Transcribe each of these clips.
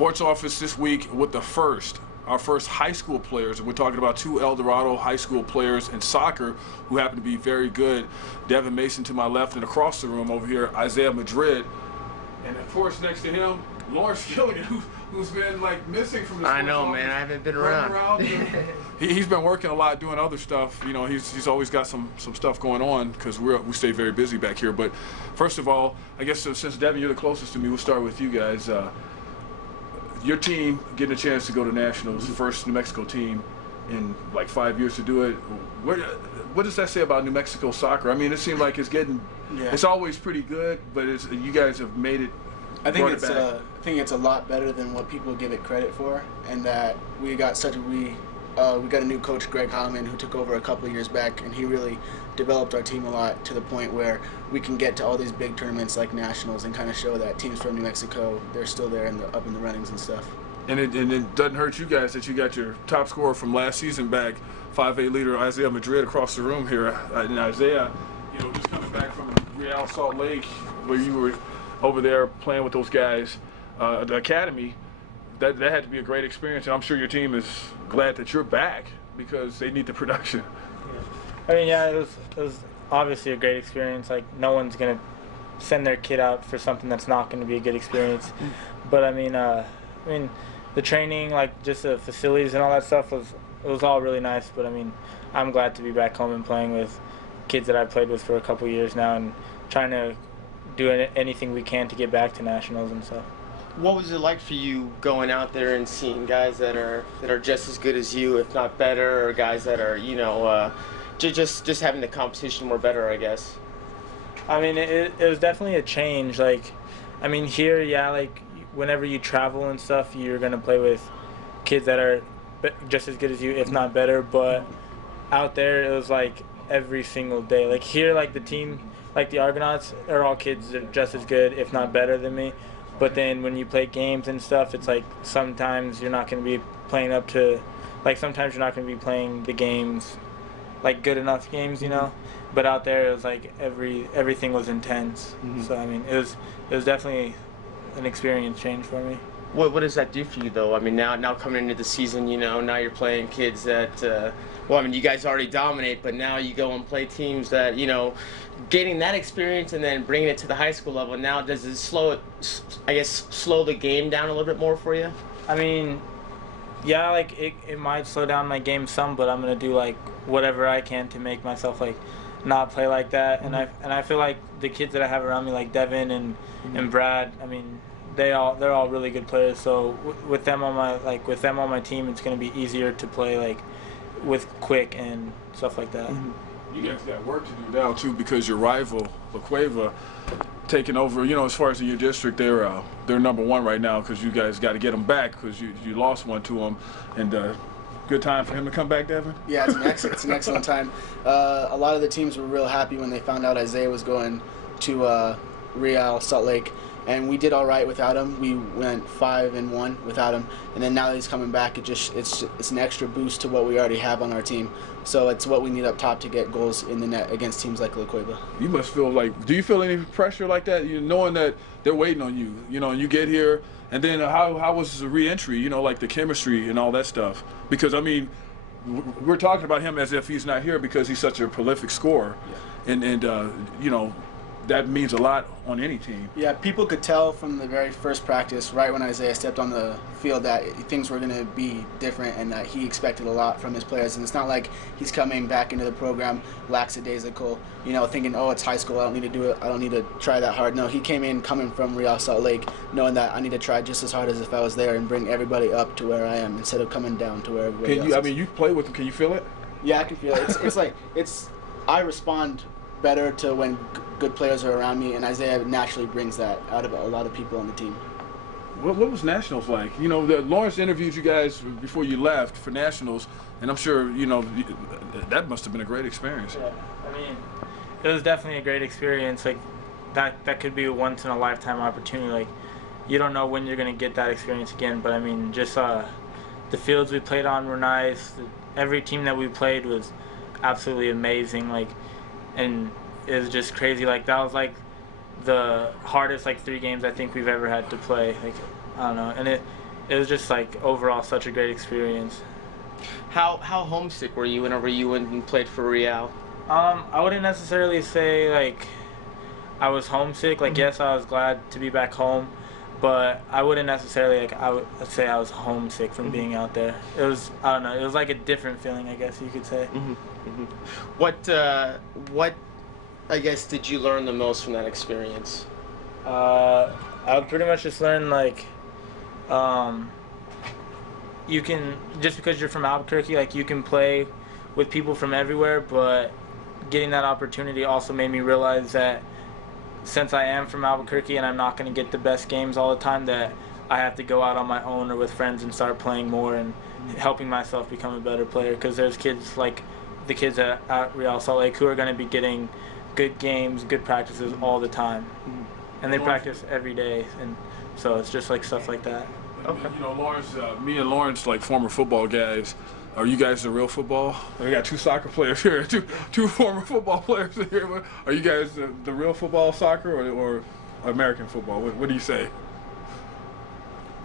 Sports office this week with our first high school players, and we're talking about two Eldorado high school players in soccer who happen to be very good. Devon Mason to my left, and across the room over here, Isaiah Madrid. And of course, next to him, Lawrence Gilligan, who's been like missing from the sports I know, office, man. I haven't been around. He's been working a lot, doing other stuff. You know, he's always got some stuff going on because we stay very busy back here. But first of all, I guess since Devon, you're the closest to me, we'll start with you guys. Your team getting a chance to go to nationals, the first New Mexico team in like 5 years to do it. What does that say about New Mexico soccer? I mean, it seems like it's always pretty good, but you guys have made it. I think it's a lot better than what people give it credit for, and that we got a new coach, Greg Holman, who took over a couple of years back, and he really developed our team a lot to the point where we can get to all these big tournaments like nationals and kind of show that teams from New Mexico, they're still there and up in the runnings and stuff. And it doesn't hurt you guys that you got your top scorer from last season back, 5A leader Isaiah Madrid across the room here. And Isaiah, just coming back from Real Salt Lake, where you were over there playing with those guys, the academy, that had to be a great experience, and I'm sure your team is glad that you're back because they need the production. I mean, yeah, it was obviously a great experience. Like, no one's gonna send their kid out for something that's not going to be a good experience. But I mean, the training, like just the facilities and all that stuff was all really nice. But I mean, I'm glad to be back home and playing with kids that I've played with for a couple years now, and trying to do anything we can to get back to nationals and stuff. What was it like for you going out there and seeing guys that are just as good as you, if not better, or guys that are just having the competition more better, I guess? I mean, it was definitely a change. Like, I mean, here, yeah, like whenever you travel and stuff, you're gonna play with kids that are just as good as you, if not better. But out there, it was like every single day. Like here, like the team, like the Argonauts, are all kids that are just as good, if not better than me. But then when you play games and stuff, it's like sometimes you're not going to be playing up to, like sometimes you're not going to be playing the games, like good enough games, But out there, it was like everything was intense. Mm-hmm. So I mean, it was definitely an experience change for me. What does that do for you, though? I mean, now coming into the season, now you're playing kids that, well, I mean, you guys already dominate, but now you go and play teams that, getting that experience and then bringing it to the high school level. Now, does it slow the game down a little bit more for you? I mean, yeah, like it might slow down my game some, but I'm gonna do like whatever I can to make myself like not play like that. And I feel like the kids that I have around me, like Devon and Brad, I mean, they're all really good players. So with them on my team, it's gonna be easier to play like with quick and stuff like that. Mm-hmm. You guys got work to do now too, because your rival La Cueva taking over. As far as in your district, they're number one right now because you guys got to get them back because you lost one to them. And good time for him to come back, Devon. Yeah, it's an excellent time. A lot of the teams were real happy when they found out Isaiah was going to Real Salt Lake. And we did all right without him. We went 5-1 without him, and then now that he's coming back, it's an extra boost to what we already have on our team. So it's what we need up top to get goals in the net against teams like La Cueva. You must feel like, do you feel any pressure like that? Knowing that they're waiting on you, and you get here, and then how was the re-entry? Like the chemistry and all that stuff. Because I mean, we're talking about him as if he's not here because he's such a prolific scorer, yeah. And that means a lot on any team. Yeah, people could tell from the very first practice, right when Isaiah stepped on the field, that things were going to be different and that he expected a lot from his players. And it's not like he's coming back into the program lackadaisical, thinking, oh, it's high school, I don't need to do it, I don't need to try that hard. No, he came in coming from Real Salt Lake, knowing that I need to try just as hard as if I was there and bring everybody up to where I am instead of coming down to where everybody else is. I mean, you play with him, can you feel it? Yeah, I can feel it. I respond better to when good players are around me, and Isaiah naturally brings that out of a lot of people on the team. What was nationals like? Lawrence interviewed you guys before you left for nationals, and I'm sure that must have been a great experience. Yeah, I mean, it was definitely a great experience. Like that could be a once in a lifetime opportunity. Like you don't know when you're gonna get that experience again. But I mean, just the fields we played on were nice. Every team that we played was absolutely amazing. And it was just crazy. Like that was like the hardest 3 games I think we've ever had to play. I don't know. And it was just like overall such a great experience. How homesick were you whenever you went and played for Real? I wouldn't necessarily say like I was homesick. Like yes, I was glad to be back home, but I wouldn't necessarily like I would say I was homesick from being out there. It was, I don't know, it was like a different feeling, I guess you could say. What I guess did you learn the most from that experience? I would pretty much just learn like you can, just because you're from Albuquerque, like you can play with people from everywhere, but getting that opportunity also made me realize that since I am from Albuquerque and I'm not going to get the best games all the time, that I have to go out on my own or with friends and start playing more and helping myself become a better player, because there's kids like the kids at Real Salt Lake who are going to be getting good games, good practices all the time, and they practice every day, and so it's just like stuff like that. Okay. You know, Lawrence, me and Lawrence, like former football guys. Are you guys the real football? We got two soccer players here, two former football players here. Are you guys the real football, soccer, or American football? What do you say?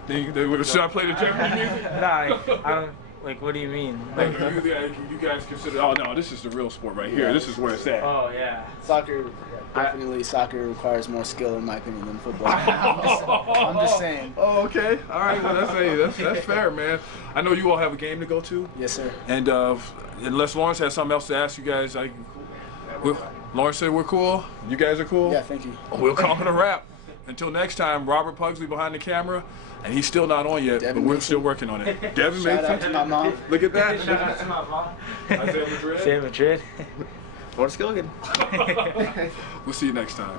Should I play the Jeopardy music? Nah, I don't. Like, what do you mean? Like, you guys consider? Oh no, this is the real sport right here. This is where it's at. Oh yeah. Soccer, definitely. Soccer requires more skill, in my opinion, than football. I'm just saying. Oh, okay. All right. Well, that's fair, man. I know you all have a game to go to. Yes, sir. And unless Lawrence has something else to ask you guys, Lawrence said we're cool. You guys are cool. Yeah, thank you. We'll call it a wrap. Until next time, Robert Pugsley behind the camera, and he's still not on yet, Devon but we're Mason. Still working on it. Devon Mason. Shout out to my mom. Look at that. Shout out to my mom. Isaiah Madrid. Isaiah Madrid. Lawrence Gilligan. We'll see you next time.